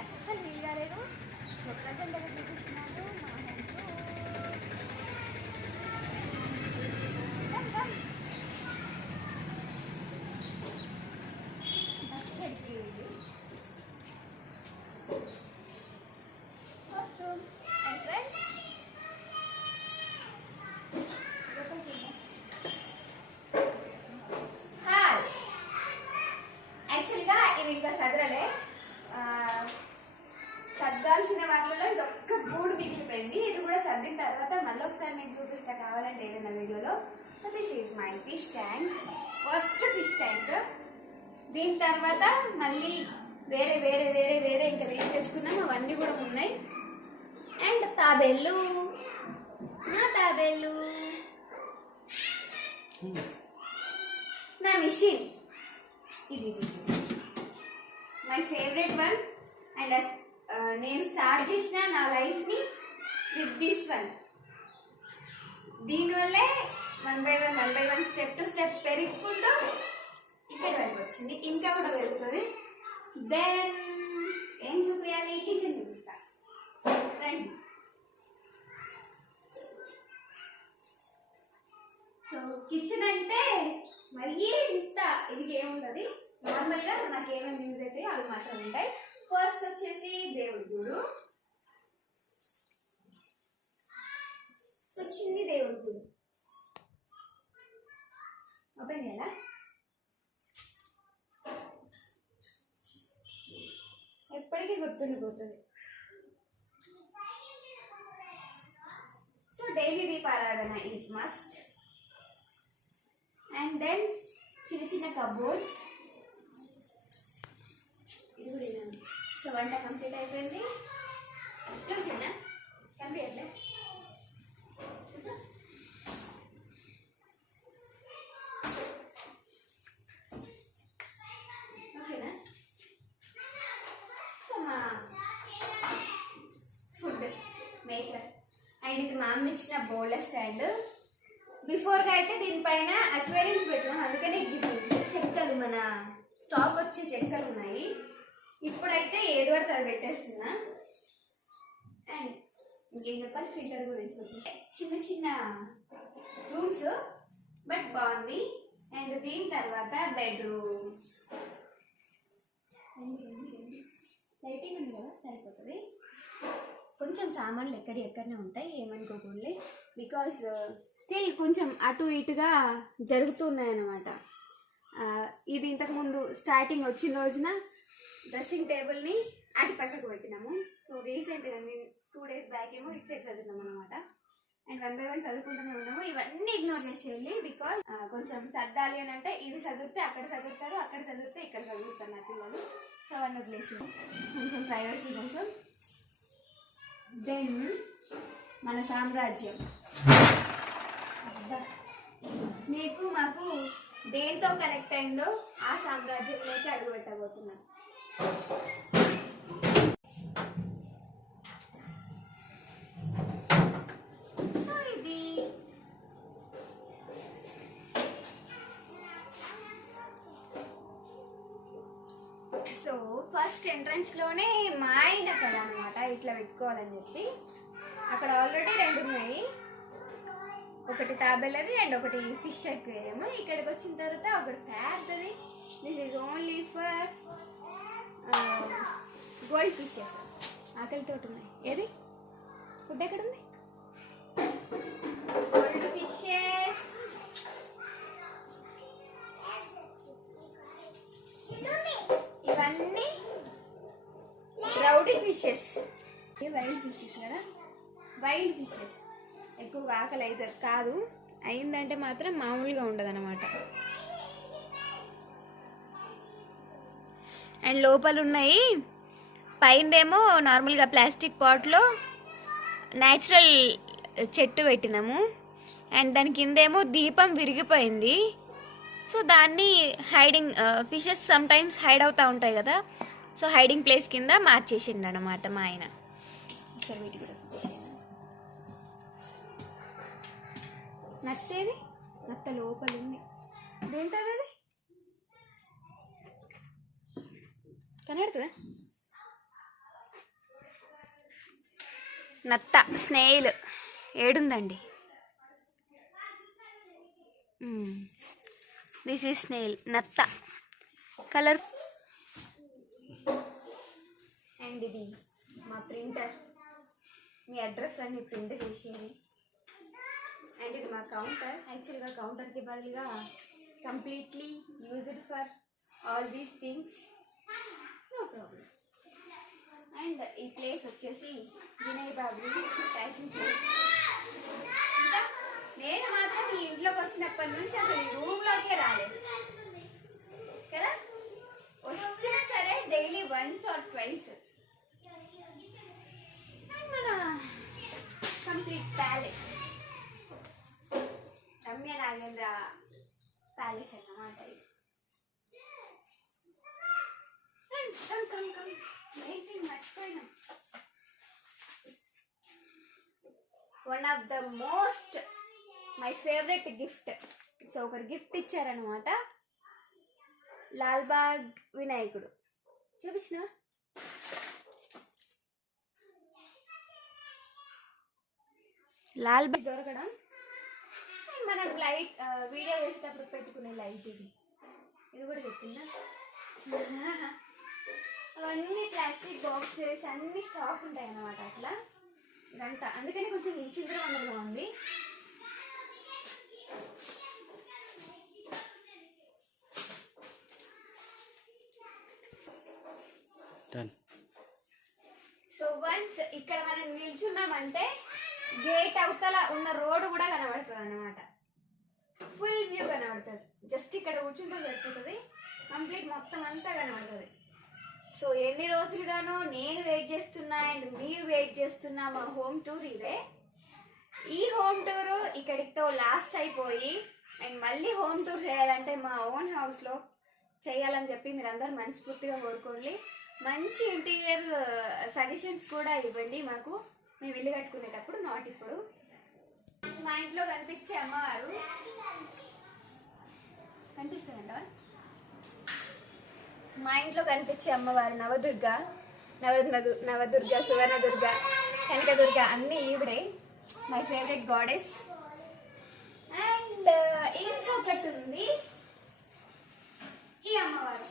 అస్సలు వీలు కాలేదు. సో ప్రజెంట్ అయితే చూపిస్తున్నాను మా వాష్రూమ్ ఎంట్రన్స్. హాల్. యాక్చువల్గా ఇది ఇంకా సదరలే, సర్దాల్సిన వాటిలో ఇది ఒక్క గూడు మిగిలిపోయింది. ఇది కూడా సర్దిన తర్వాత మళ్ళీ ఒకసారి మీకు చూపిస్తా కావాలంటే ఏదైనా వీడియోలో. So this is my fish tank, first fish tank. దీని తర్వాత మళ్ళీ వేరే వేరే వేరే వేరే ఇంకా వేసి తెచ్చుకున్నాం, అవన్నీ కూడా ఉన్నాయి. అండ్ తాబేళ్ళు, నా తాబేళ్ళు, నా మిషన్, ఇది మై ఫేవరెట్ వన్. అండ్ నేను స్టార్ట్ చేసిన నా లైఫ్ని విత్ దిస్ వన్. దీనివల్లే 1 by 1 స్టెప్ టు స్టెప్ పెరుగుకుంటూ ఇక్కడ వరకు వచ్చింది, ఇంకా కూడా పెరుగుతుంది. దెన్ ఏం చూపించాలి, కిచెన్ చూపిస్తా రండి. సో కిచెన్ అంటే మరీ ఇంత ఇది ఏముంటుంది, నార్మల్గా నాకు ఏమేమి యూజ్ అవుతాయో అవి మాత్రం ఉంటాయి. ఫస్ట్ వచ్చేసి దేవుడి గుడు, చిన్ని దేవుడి గుడి ఓపెన్ చేయాలా? ఎప్పటికీ గుర్తుండిపోతుంది. సో డైలీ దీపారాధన ఈజ్ మస్ట్. అండ్ దెన్ చిన్న చిన్న కబోర్డ్స్. ఇది కూడా సో వంట కంప్లీట్ అయిపోయింది. చూసినా కనిపించట్లే. ఓకేనా? సో మా ఫుడ్ మేకర్. అండ్ ఇది మా అమ్మ ఇచ్చిన బౌల్ స్టాండ్. బిఫోర్గా అయితే దీనిపైన అక్వేరియంస్ పెట్టాం, అందుకని చెక్కలు మన స్టాక్ వచ్చే చెక్కలు ఉన్నాయి. ఇప్పుడైతే ఏది పడితే అది పెట్టేస్తున్నా. అండ్ ఇంకేం చెప్పాలి, ఫిల్టర్ గురించి వచ్చింది. చిన్న చిన్న రూమ్స్ బట్ బాగుంది. అండ్ దీని తర్వాత బెడ్రూమ్. లైటింగ్ ఉంది కదా, సరిపోతుంది. కొంచెం సామాన్లు ఎక్కడనే ఉంటాయి, ఏమనుకోకూడదు. బికాజ్ స్టిల్ కొంచెం అటు ఇటుగా జరుగుతున్నాయి అన్నమాట. ఇది ఇంతకుముందు స్టార్టింగ్ వచ్చిన రోజున డ్రెస్సింగ్ టేబుల్ని అటు పక్కకు పెట్టినాము. సో రీసెంట్గా నేను 2 days బ్యాక్ ఏమో ఇటు సైడ్ చదువుతున్నాం అనమాట. అండ్ 1 by 1 చదువుకుంటూనే ఉన్నాము. ఇవన్నీ ఇగ్నోర్ చేసేయాలి. బికాజ్ కొంచెం సర్దాలి అని అంటే ఇవి చదివితే అక్కడ చదువుతారు, అక్కడ చదివితే ఇక్కడ చదువుతారు నా పిల్లలు. సో అవన్నీ వదిలేసి కొంచెం ప్రైవసీ కోసం. దెన్ మన సామ్రాజ్యం. మీకు మాకు దేంతో కనెక్ట్ అయిందో ఆ సామ్రాజ్యంలోకి అడుగు పెట్టబోతున్నాను. సో ఇది సో ఫస్ట్ ఎంట్రన్స్ లోనే మా ఆయన కదా అనమాట ఇట్లా పెట్టుకోవాలని చెప్పి. అక్కడ ఆల్రెడీ 2 ఉన్నాయి, ఒకటి తాబేలది అండ్ ఒకటి ఫిష్ అక్వేరియం. ఇక్కడికి వచ్చిన తర్వాత ఒకటి పెద్దది. This is only for gold fishes. ఆకలితో ఉన్నాయి. ఏది ఫుడ్ ఎక్కడ ఉంది? Gold fishes. ఇవన్నీ రౌడీ ఫిషెస్. వైల్డ్ ఫిషెస్ కదా, వైల్డ్ ఫిషెస్. ఎక్కువగా ఆకలి అవుతుంది కాదు, అయిందంటే మాత్రం మామూలుగా ఉండదు అనమాట. అండ్ లోపల ఉన్నాయి. పైనదేమో నార్మల్గా ప్లాస్టిక్ పాట్లో న్యాచురల్ చెట్టు పెట్టినాము. అండ్ దాని కిందేమో దీపం విరిగిపోయింది. సో దాన్ని hiding, fishes some times hide అవుతూ ఉంటాయి కదా, సో హైడింగ్ ప్లేస్ కింద మార్చేసిండు అనమాట మా ఆయన. సరే వీటి కూడా నచ్చేది నత్త లోపల ఉంది. దేంతో అది కనబడుతుందా? నత్త స్నేహిల్ ఏడుందండి. దిస్ ఈజ్ స్నేహిల్ నత్త కలర్. అండ్ ఇది మా ప్రింటర్, మీ అడ్రస్ అన్ని ప్రింట్ చేసేది. అండ్ ఇది మా కౌంటర్. యాక్చువల్గా కౌంటర్కి బదులుగా completely used for all these things, no problem. And ఈ ప్లేస్ వచ్చేసి వినయ్ బాబు టైపింగ్ ప్లేస్. ఇంకా నేను మాత్రం ఈ ఇంట్లోకి వచ్చినప్పటి నుంచి అసలు ఈ రూమ్లోకే రాలేదు కదా. వచ్చినా సరే daily once or twice. And మన complete palace, Ramya Nagendra palace అన్నమాట ఇది. మర్చిపోయినా, one of the most my favourite gift. So ఒకరు గిఫ్ట్ ఇచ్చారనమాట, లాల్బాగ్ వినాయకుడు. చూపించిన లాల్బాగ్ దొరకడం. మనం లైట్ వీడియో చేసేటప్పుడు పెట్టుకునే లైట్ ఇది. ఇది కూడా చెప్పిందా. అవన్నీ ప్లాస్టిక్ బాక్సెస్ అన్ని స్టాక్ ఉంటాయి అన్నమాట అట్లా ఇదంతా. అందుకని కొంచెం చిందరవందరగా ఉంది. సో వన్స్ ఇక్కడ మనం నిల్చున్నామంటే గేట్ అవతల ఉన్న రోడ్డు కూడా కనబడుతుంది అన్నమాట. ఫుల్ వ్యూ కనబడుతుంది. జస్ట్ ఇక్కడ కూర్చుంటే సరిపోతుంది, కంప్లీట్ మొత్తం అంతా కనబడుతుంది. సో ఎన్ని రోజులుగానో నేను వెయిట్ చేస్తున్నా అండ్ మీరు వెయిట్ చేస్తున్నా మా హోమ్ టూర్ ఇదే. ఈ హోమ్ టూరు ఇక్కడితో లాస్ట్ అయిపోయి అండ్ మళ్ళీ హోమ్ టూర్ చేయాలంటే మా ఓన్ హౌస్లో చేయాలని చెప్పి మీరందరూ మనస్ఫూర్తిగా కోరుకోండి. మంచి ఇంటీరియర్ సజెషన్స్ కూడా ఇవ్వండి మాకు, మేము ఇల్లు కట్టుకునేటప్పుడు, నాట్ ఇప్పుడు. మా ఇంట్లో కనిపించే అమ్మవారు కనిపిస్తుందంట. మా ఇంట్లో కనిపించే అమ్మవారు నవదుర్గ, నవదుర్గ, సువర్ణదుర్గ, కనకదుర్గ అన్నీ ఈవిడే. My favourite goddess. అండ్ ఇంకొకటి ఉంది ఈ అమ్మవారు.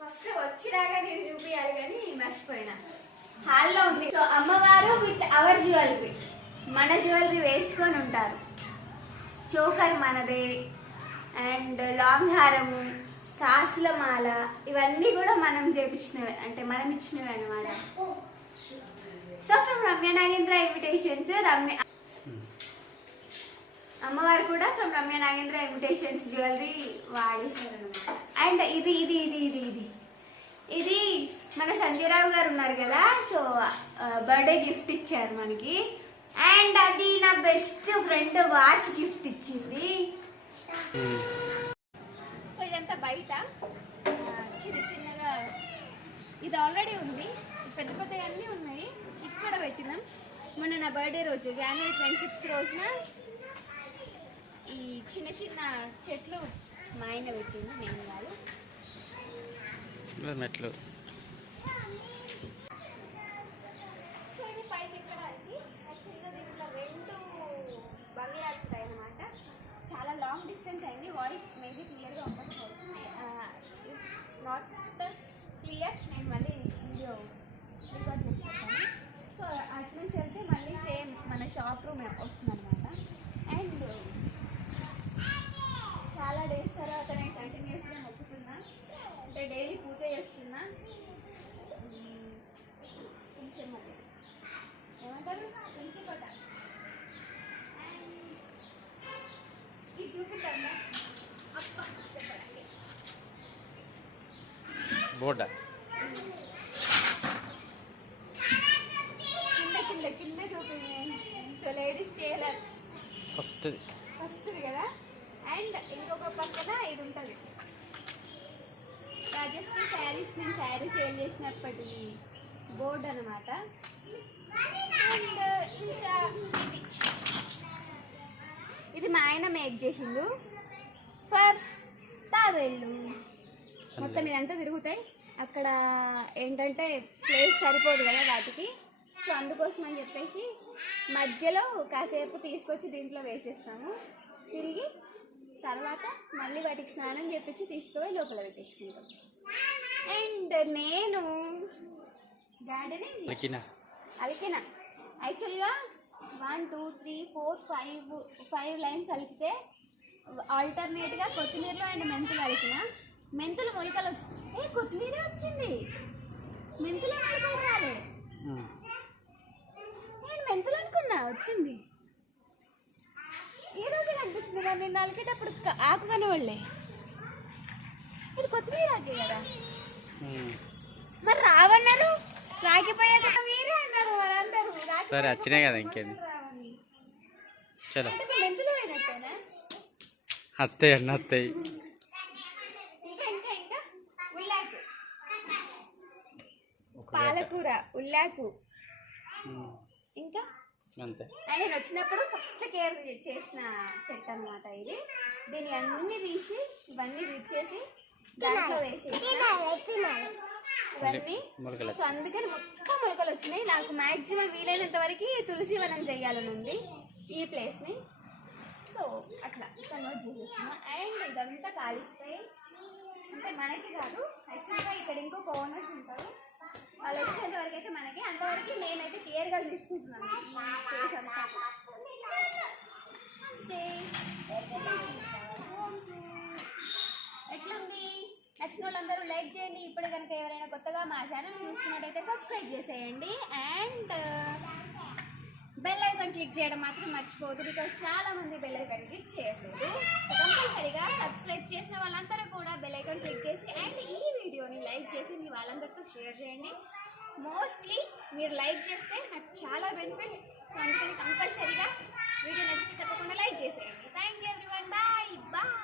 ఫస్ట్ వచ్చిరాగా నేను చూపించాలి కానీ మర్చిపోయినా, హాల్లో ఉంది. సో అమ్మవారు విత్ అవర్ జ్యువెలరీ, మన జ్యువెలరీ వేసుకొని ఉంటారు. చోకర్ మనదే, అండ్ లాంగ్ హారము, కాసుల మాల, ఇవన్నీ కూడా మనం చేపించినవి, అంటే మనం ఇచ్చినవి అనమాట. So from Ramya Nagendra invitations, అమ్మవారు కూడా from Ramya Nagendra invitations jewellery వాడేశారు అనమాట. అండ్ ఇది ఇది ఇది ఇది ఇది ఇది మన సంజయరావు గారు ఉన్నారు కదా, సో బర్త్డే గిఫ్ట్ ఇచ్చారు మనకి. అండ్ అది నా బెస్ట్ ఫ్రెండ్ వాచ్ గిఫ్ట్ ఇచ్చింది. సో ఇదంతా బయట చిన్న చిన్నగా, ఇది ఆల్రెడీ ఉంది, పెద్ద పెద్ద అన్నీ ఉన్నాయి. ఇక్కడ పెట్టినాం మొన్న నా బర్త్డే రోజు జనవరి 26 రోజున. ఈ చిన్న చిన్న చెట్లు మా ఆయన పెట్టింది, నేను కాదు. మెట్లు సో ఇది పైకి ఎక్కడానికి. యాక్చువల్గా దీంట్లో 2 బంగ్లాలు ఉంటాయి అన్నమాట. చాలా లాంగ్ డిస్టెన్స్ అయింది, వాయిస్ మేబీ క్లియర్గా ఉండకపోవచ్చు. నాట్ క్లియర్, నేను మళ్ళీ వీడియో రికార్డ్ చేసుకుంటాను. సో అటు నుంచి వెళ్తే మళ్ళీ సేమ్ మన షాప్ రూమ్ వస్తుంది అనమాట. అండ్ చాలా డేస్ తర్వాత నేను కంటిన్యూస్గా మొక్కుతున్నా, అంటే డైలీ పూజ చేస్తున్నా. కొంచెం ఏమంటారు తులసి కోట ఇది చూపిద్దా అప్ప చెప్పడానికి బోర్డ కింద కింద కింద చూపింది. సో లేడీస్ టైలర్ ఫస్ట్ది కదా. అండ్ ఇంకొక పక్కన ఇది ఉంటుంది రాజశ్రీ శారీస్, నేను శారీ సేల్ చేసినప్పటి బోర్డు అనమాట. అండ్ ఇంకా ఇది మా ఆయన మేక్ చేసిండు ఫర్ తావేళ్ళు. మొత్తం ఇదంతా తిరుగుతాయి. అక్కడ ఏంటంటే ప్లేస్ సరిపోదు కదా వాటికి, సో అందుకోసం అని చెప్పేసి మధ్యలో కాసేపు తీసుకొచ్చి దీంట్లో వేసేస్తాము. తిరిగి తర్వాత మళ్ళీ వాటికి స్నానం చేపించి తీసుకుపోయి లోపల పెట్టేసుకుంటాం. అండ్ నేను గార్డెనింగ్ అలికిన యాక్చువల్గా 1 2 3 4 5 లైన్స్ అలికితే ఆల్టర్నేట్గా కొత్తిమీరలో అండ్ మెంతులు అలికిన. మెంతులు మొలకలు వచ్చి కొత్తిమీరే వచ్చింది, మెంతులే మొలకలు రాలే. నేను మెంతులు అనుకున్నా వచ్చింది. ఈ రోజు అనిపించింది కానీ నేను అలికేటప్పుడు ఆకు కనవాళ్ళే. ఇది కొత్తిమీర ఆకే కదా, మరి రావన్నారు, రాకిపోయాక మీరే అన్నారు వాళ్ళందరూ. సరే వచ్చినాయి కదా ఇంకేంది. చలో మెంతులు పోయినట్టేనా? అత్తయ్య అన్న అత్తయ్య. ఇంకా ఇంకా ఇంకా ఉల్లాకు, పాలకూర, ఉల్లాకు, ఇంకా అంతే. అండ్ నేను వచ్చినప్పుడు ఫస్ట్ కేర్ చేసిన చెట్టు అనమాట ఇది. దీన్ని అన్ని తీసి ఇవన్నీ రిచ్చేసి దాంట్లో వేసేసి ఇవన్నీ. సో అందుకని మొత్తం మొలకలు వచ్చినాయి. నాకు మ్యాక్సిమం వీలైనంత వరకు తులసి వనం చేయాలని ఉంది ఈ ప్లేస్ని. సో అట్లా కన్వర్ట్ చేసేస్తున్నా. అండ్ ఇదంతా కాలిస్తాయి అంటే మనకి కాదు, యాక్చువల్గా ఇక్కడ ఇంకొక ఓనర్స్ ఉంటారు, వాళ్ళు వచ్చేంత వరకు అయితే మనకి, అంతవరకు నేనైతే కేర్గా తీసుకుంటున్నాను ప్లేస్ అంతా. ఎట్లుంది? నచ్చిన వాళ్ళందరూ లైక్ చేయండి. ఇప్పుడు కనుక ఎవరైనా కొత్తగా మా ఛానల్ చూస్తున్నట్టయితే సబ్స్క్రైబ్ చేసేయండి. అండ్ బెల్ ఐకాన్ క్లిక్ చేయడం మాత్రం మర్చిపోవద్దు, బికాజ్ చాలా మంది బెల్ ఐకాన్ క్లిక్ చేయట్లేదు. కంపల్సరీగా సబ్స్క్రైబ్ చేసిన వాళ్ళందరూ కూడా బెల్ ఐకాన్ క్లిక్ చేసి అండ్ ఈ వీడియోని లైక్ చేసి మీ వాళ్ళందరితో షేర్ చేయండి. మోస్ట్లీ మీరు లైక్ చేస్తే నాకు చాలా బెనిఫిట్. సో అందుకని కంపల్సరీగా వీడియో నచ్చితే తప్పకుండా లైక్ చేసేయండి. Thank you everyone, bye bye.